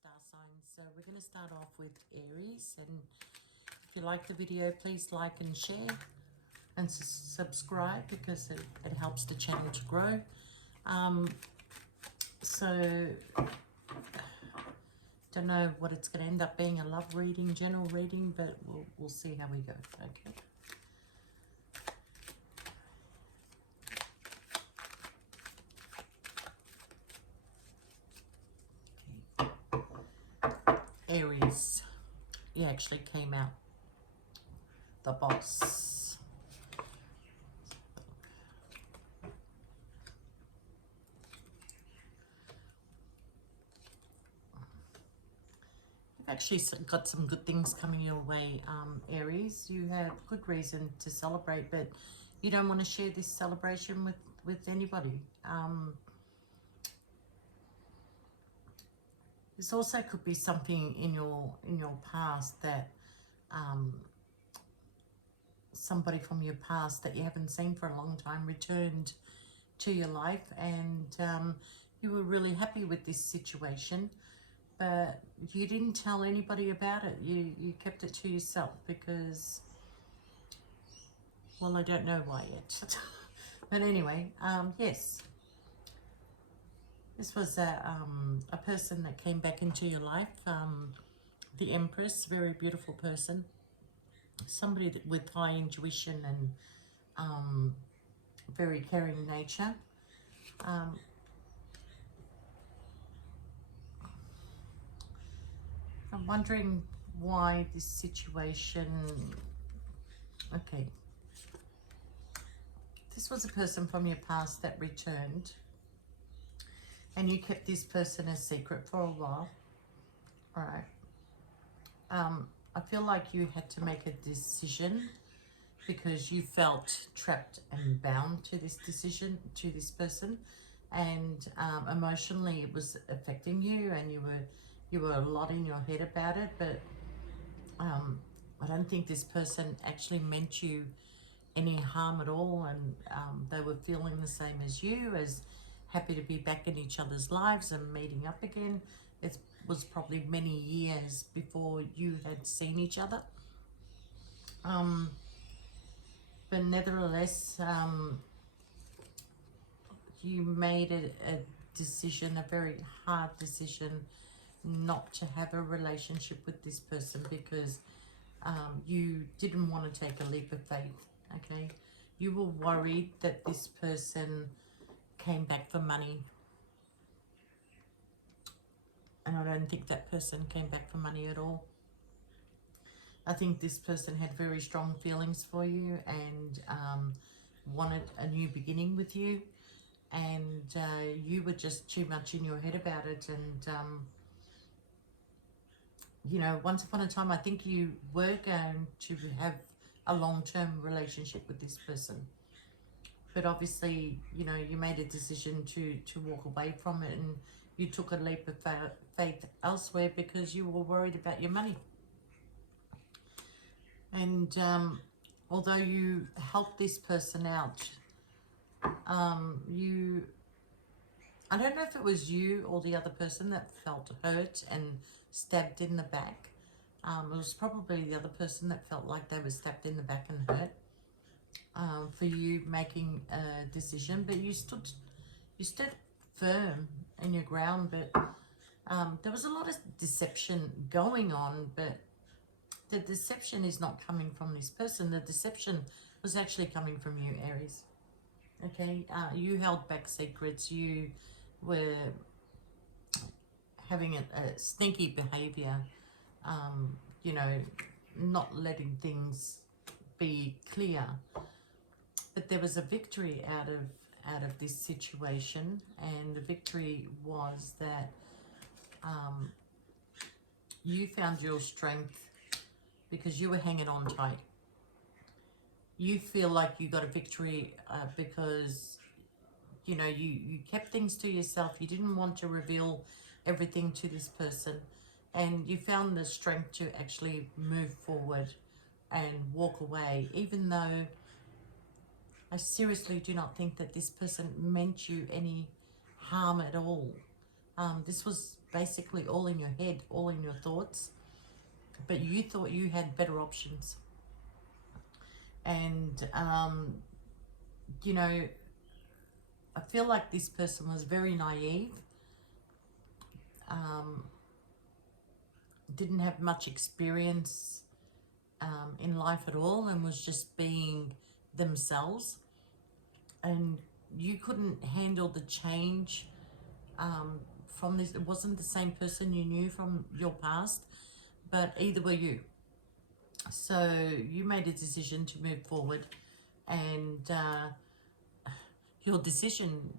star signs. So we're going to start off with Aries, and if you like the video, please like and share and subscribe because it helps the channel to grow. So don't know what it's going to end up being, a love reading, general reading, but we'll see how we go. Okay. Aries, you actually came out the boss. You've actually got some good things coming your way, Aries. You have good reason to celebrate, but you don't want to share this celebration with anybody. This also could be something in your past that somebody from your past that you haven't seen for a long time returned to your life, and you were really happy with this situation, but you didn't tell anybody about it. You kept it to yourself because, well, I don't know why yet. But anyway, yes. This was a person that came back into your life, the Empress, very beautiful person, somebody with high intuition and very caring nature. I'm wondering why this situation, okay. This was a person from your past that returned, and you kept this person a secret for a while. All right. I feel like you had to make a decision because you felt trapped and bound to this decision, to this person, and emotionally it was affecting you, and you were a lot in your head about it. But I don't think this person actually meant you any harm at all, and they were feeling the same as you, as happy to be back in each other's lives and meeting up again. It was probably many years before you had seen each other. But nevertheless, you made a decision, a very hard decision, not to have a relationship with this person because you didn't want to take a leap of faith, okay? You were worried that this person came back for money. And I don't think that person came back for money at all. I think this person had very strong feelings for you and wanted a new beginning with you. And you were just too much in your head about it. And, you know, once upon a time, I think you were going to have a long-term relationship with this person. But obviously, you know, you made a decision to walk away from it, and you took a leap of faith elsewhere because you were worried about your money. And although you helped this person out, I don't know if it was you or the other person that felt hurt and stabbed in the back. It was probably the other person that felt like they were stabbed in the back and hurt. For you making a decision, but you stood firm in your ground. But there was a lot of deception going on, but the deception is not coming from this person. The deception was actually coming from you, Aries. Okay, you held back secrets. You were having a sneaky behavior, you know, not letting things be clear. But there was a victory out of this situation, and the victory was that you found your strength because you were hanging on tight. You feel like you got a victory because, you know, you kept things to yourself. You didn't want to reveal everything to this person, and you found the strength to actually move forward and walk away, even though I seriously do not think that this person meant you any harm at all. This was basically all in your head, all in your thoughts, but you thought you had better options. And, you know, I feel like this person was very naive, um, didn't have much experience in life at all, and was just being themselves. And you couldn't handle the change from this. It wasn't the same person you knew from your past, but either were you. So you made a decision to move forward, and your decision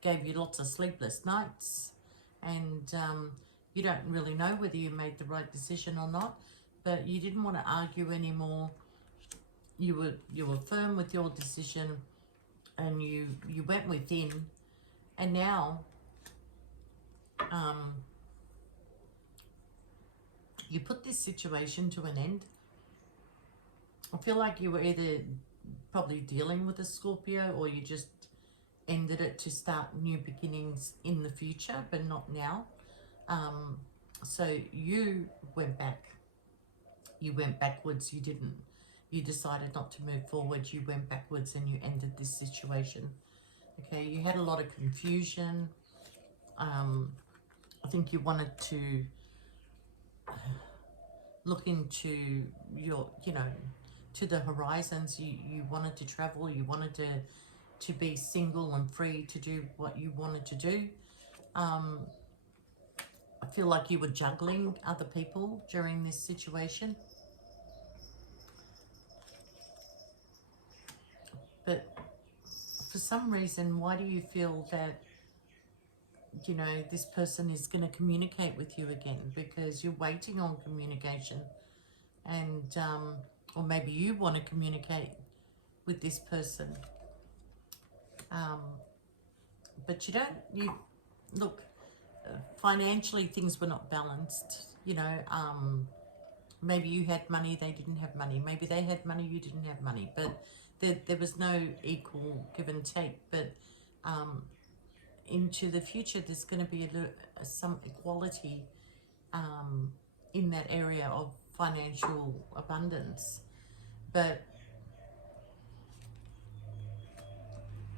gave you lots of sleepless nights, and you don't really know whether you made the right decision or not, but you didn't want to argue anymore. You were firm with your decision, and you went within, and now you put this situation to an end. I feel like you were either probably dealing with a Scorpio, or you just ended it to start new beginnings in the future, but not now. So you went back. You went backwards. You decided not to move forward. You went backwards and you ended this situation. Okay, you had a lot of confusion. I think you wanted to look into your, to the horizons. You wanted to travel. You wanted to be single and free to do what you wanted to do. I feel like you were juggling other people during this situation. But for some reason, why do you feel that, this person is going to communicate with you again? Because you're waiting on communication. And, or maybe you want to communicate with this person. But look, financially things were not balanced, maybe you had money, they didn't have money. Maybe they had money, you didn't have money. But there was no equal give and take. But into the future, there's going to be some equality in that area of financial abundance. But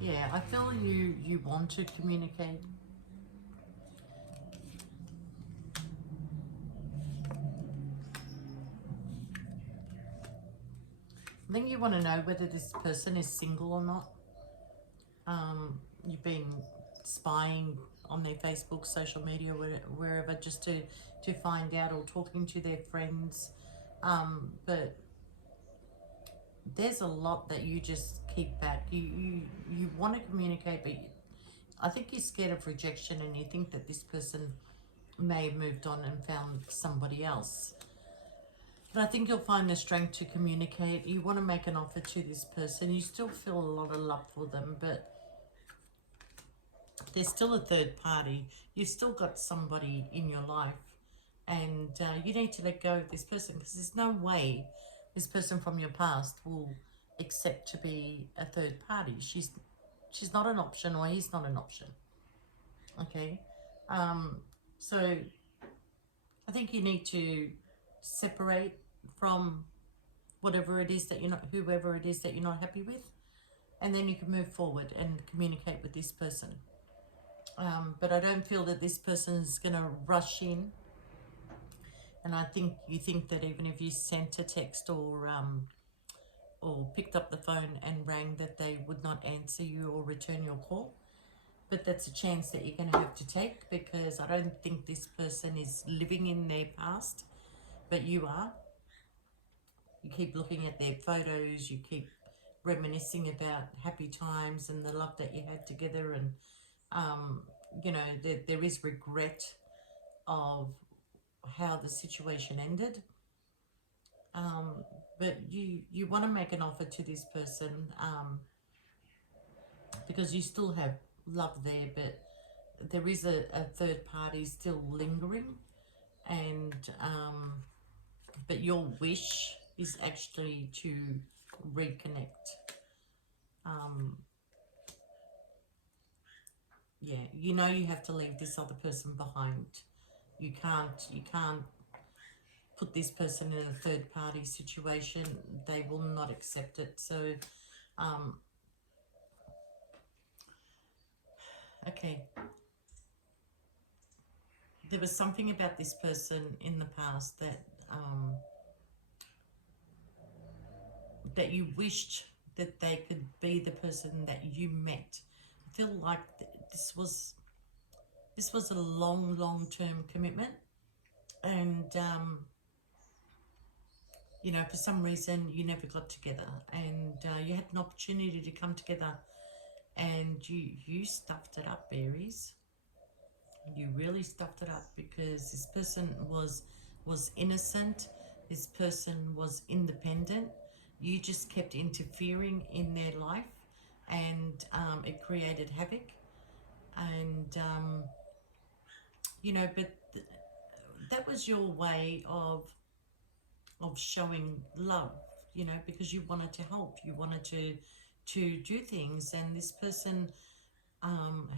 yeah, I feel you want to communicate. I think you want to know whether this person is single or not. You've been spying on their Facebook, social media, wherever, just to find out, or talking to their friends. But there's a lot that you just keep back. You want to communicate, but I think you're scared of rejection, and you think that this person may have moved on and found somebody else. But I think you'll find the strength to communicate. You want to make an offer to this person. You still feel a lot of love for them, but there's still a third party. You've still got somebody in your life, and you need to let go of this person, because there's no way this person from your past will accept to be a third party. She's not an option, or he's not an option. Okay, so I think you need to separate from whatever it is that whoever it is that you're not happy with, and then you can move forward and communicate with this person. But I don't feel that this person is going to rush in. And I think you think that even if you sent a text or picked up the phone and rang, that they would not answer you or return your call. But that's a chance that you're going to have to take, because I don't think this person is living in their past, but you are. You keep looking at their photos, you keep reminiscing about happy times and the love that you had together, and there is regret of how the situation ended. But you want to make an offer to this person, because you still have love there, but there is a third party still lingering, and but your wish is actually to reconnect. Yeah, you have to leave this other person behind. You can't put this person in a third party situation. They will not accept it. So, okay. There was something about this person in the past that you wished that they could be the person that you met. I feel like this was a long-term commitment, and you know, for some reason you never got together, and you had an opportunity to come together, and you stuffed it up, Aries. You really stuffed it up, because this person was innocent. This person was independent. You just kept interfering in their life, and it created havoc. And you know, but that was your way of showing love, you know, because you wanted to help, you wanted to do things, and this person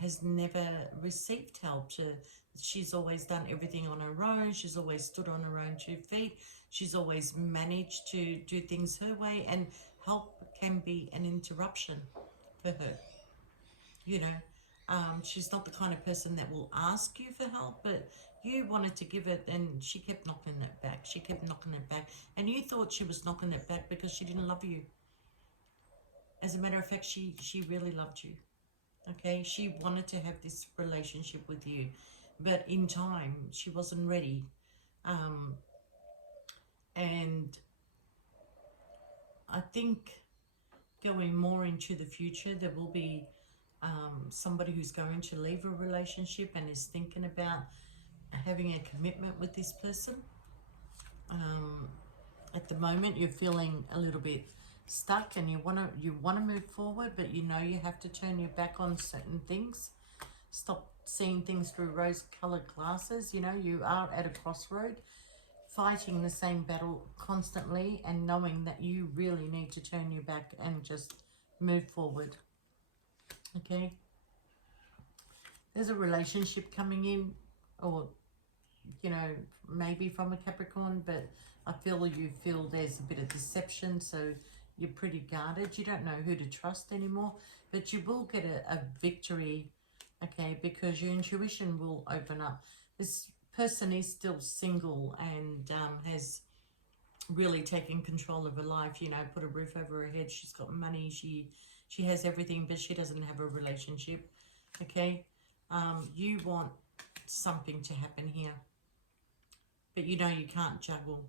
has never received help. She's always done everything on her own. She's always stood on her own 2 feet. She's always managed to do things her way, and help can be an interruption for her. You know, she's not the kind of person that will ask you for help, but you wanted to give it, and she kept knocking it back. She kept knocking it back, and you thought she was knocking it back because she didn't love you. As a matter of fact, she really loved you. Okay, she wanted to have this relationship with you, but in time she wasn't ready. And I think going more into the future, there will be somebody who's going to leave a relationship and is thinking about having a commitment with this person. At the moment, you're feeling a little bit stuck, and you want to move forward, but you know you have to turn your back on certain things. Stop seeing things through rose-colored glasses. You know, you are at a crossroad, fighting the same battle constantly, and knowing that you really need to turn your back and just move forward. Okay, there's a relationship coming in, or you know, maybe from a Capricorn, but I feel there's a bit of deception, so you're pretty guarded. You don't know who to trust anymore, but you will get a victory, okay, because your intuition will open up. This person is still single, and has really taken control of her life, you know, put a roof over her head. She's got money, she has everything, but she doesn't have a relationship, okay. You want something to happen here, but you know you can't juggle.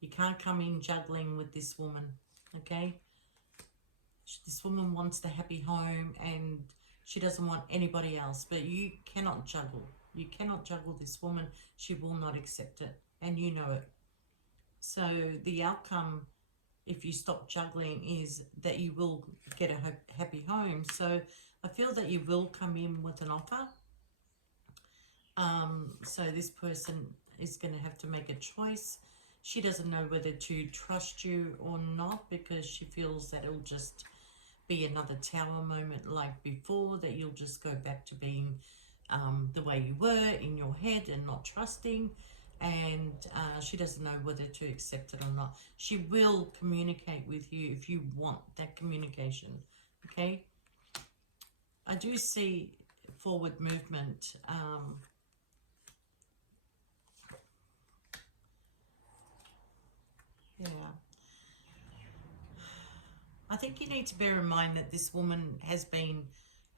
You can't come in juggling with this woman, okay? This woman wants the happy home, and she doesn't want anybody else, but you cannot juggle. You cannot juggle this woman. She will not accept it, and you know it. So the outcome, if you stop juggling, is that you will get a happy home. So I feel that you will come in with an offer. So this person is going to have to make a choice. She doesn't know whether to trust you or not, because she feels that it'll just be another tower moment like before, that you'll just go back to being the way you were in your head and not trusting. And she doesn't know whether to accept it or not. She will communicate with you if you want that communication, okay? I do see forward movement. Yeah. I think you need to bear in mind that this woman has been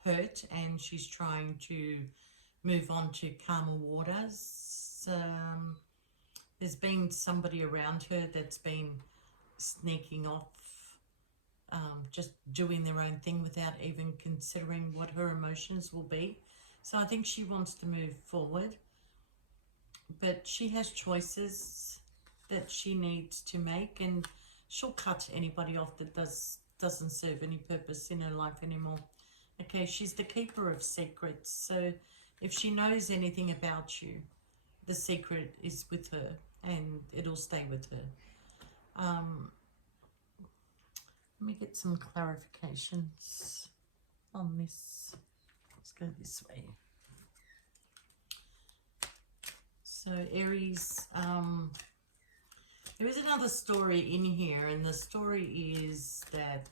hurt, and she's trying to move on to calmer waters. There's been somebody around her that's been sneaking off, just doing their own thing without even considering what her emotions will be. So I think she wants to move forward, but she has choices that she needs to make, and she'll cut anybody off that doesn't serve any purpose in her life anymore. Okay, she's the keeper of secrets, so if she knows anything about you, the secret is with her, and it'll stay with her. Let me get some clarifications on this. Let's go this way. So Aries, there is another story in here, and the story is that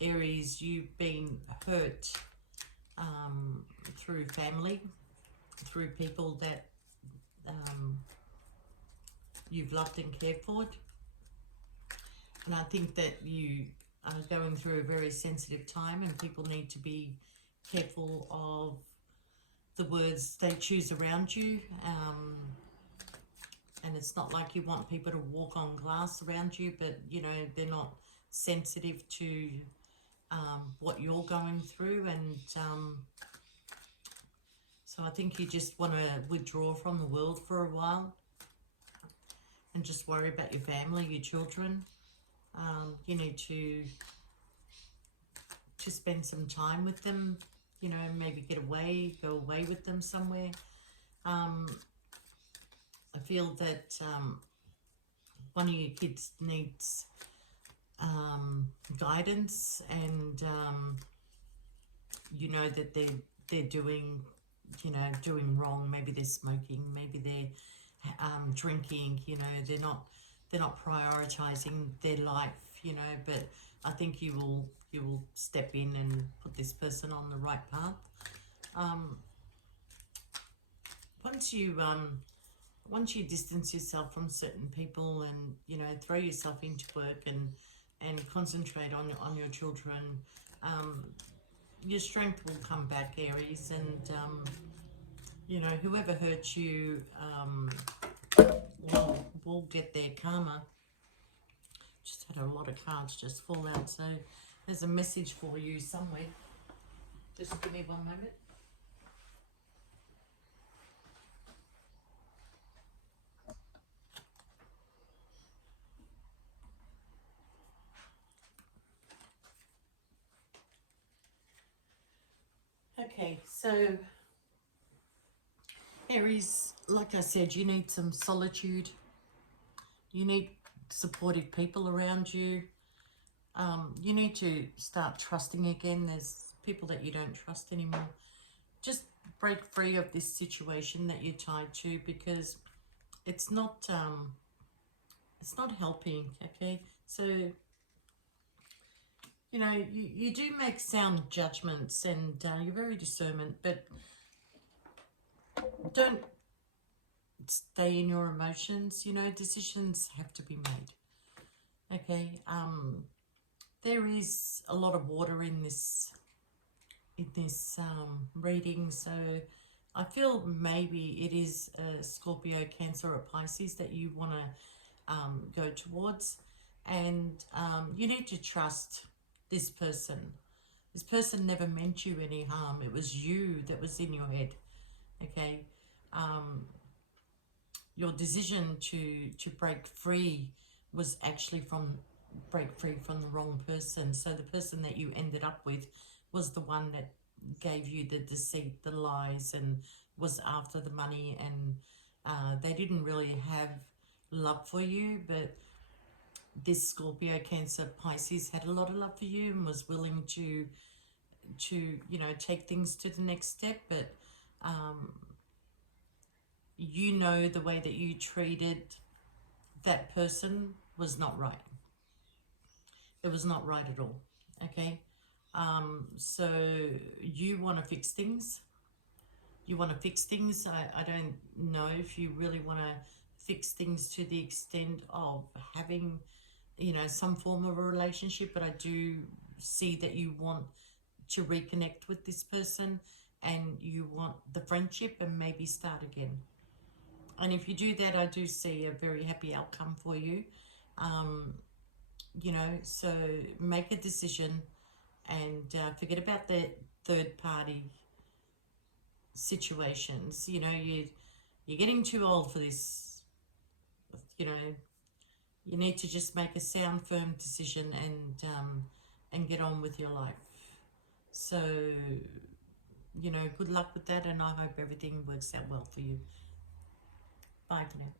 Aries, you've been hurt through family, through people that you've loved and cared for. And I think that you are going through a very sensitive time, and people need to be careful of the words they choose around you. And it's not like you want people to walk on glass around you, but you know, they're not sensitive to what you're going through. And so I think you just want to withdraw from the world for a while and just worry about your family, your children. You need to spend some time with them, you know, maybe go away with them somewhere. I feel that one of your kids needs guidance, and you know that they're doing, you know, doing wrong. Maybe they're smoking, maybe they're drinking, you know, they're not prioritizing their life, you know. But I think you will step in and put this person on the right path. Once you distance yourself from certain people, and you know, throw yourself into work and concentrate on your children, your strength will come back, Aries. And you know, whoever hurt you will get their karma. Just had a lot of cards just fall out, so there's a message for you somewhere. Just give me one moment. Okay, so Aries, like I said, you need some solitude. You need supportive people around you. You need to start trusting again. There's people that you don't trust anymore. Just break free of this situation that you're tied to, because it's not helping. Okay, so you know, you do make sound judgments, and you're very discernment, but don't stay in your emotions. You know, decisions have to be made. Okay, there is a lot of water in this reading, so I feel maybe it is a Scorpio, Cancer, or Pisces that you want to go towards, and you need to trust this person. This person never meant you any harm. It was you that was in your head. Okay, your decision to break free was actually break free from the wrong person. So the person that you ended up with was the one that gave you the deceit, the lies, and was after the money, and they didn't really have love for you. But this Scorpio, Cancer, Pisces had a lot of love for you and was willing to you know, take things to the next step. But you know, the way that you treated that person was not right. It was not right at all. Okay, so you want to fix things. You want to fix things. I don't know if you really want to fix things to the extent of having, you know, some form of a relationship, but I do see that you want to reconnect with this person, and you want the friendship and maybe start again. And if you do that, I do see a very happy outcome for you. You know, so make a decision, and forget about the third party situations. You know, you're getting too old for this. You know, you need to just make a sound, firm decision, and get on with your life. So, you know, good luck with that, and I hope everything works out well for you. Bye for now.